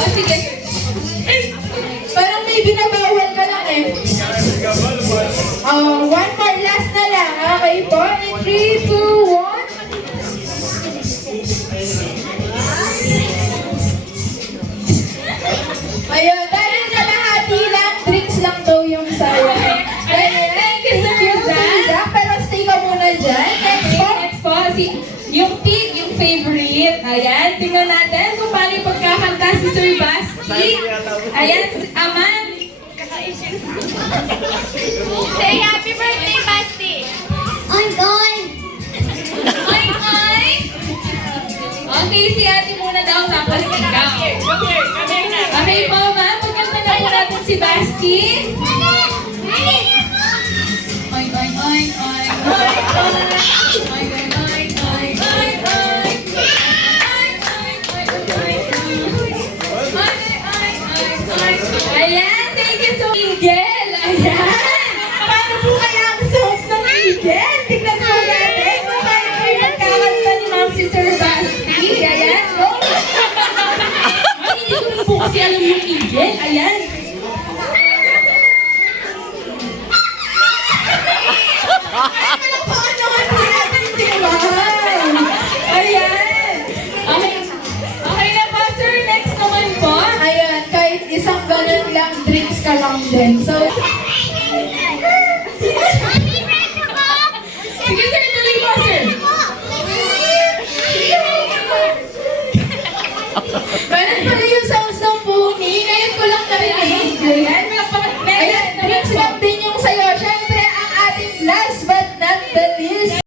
Oh, sige. Parang may binabawal ka lang eh. One more, last na lang. Okay po, in 3, 2, 1. Ayun, dahil kalahati lang, drinks lang daw yung sayo. Thank you, Zach. Pero stay ka muna dyan. Next po. Next po, yung pig, yung favorite. Ayan, tingnan natin kung paano yung pagkakanta si Sir Basti. Ayan, Aman. Say happy birthday, Basti! I'm going. Oink, oink. Okay, si ate muna daw, tapos ikaw. Come here na. Okay po, ma'am. Pagkanta na po natin si Basti. Ready?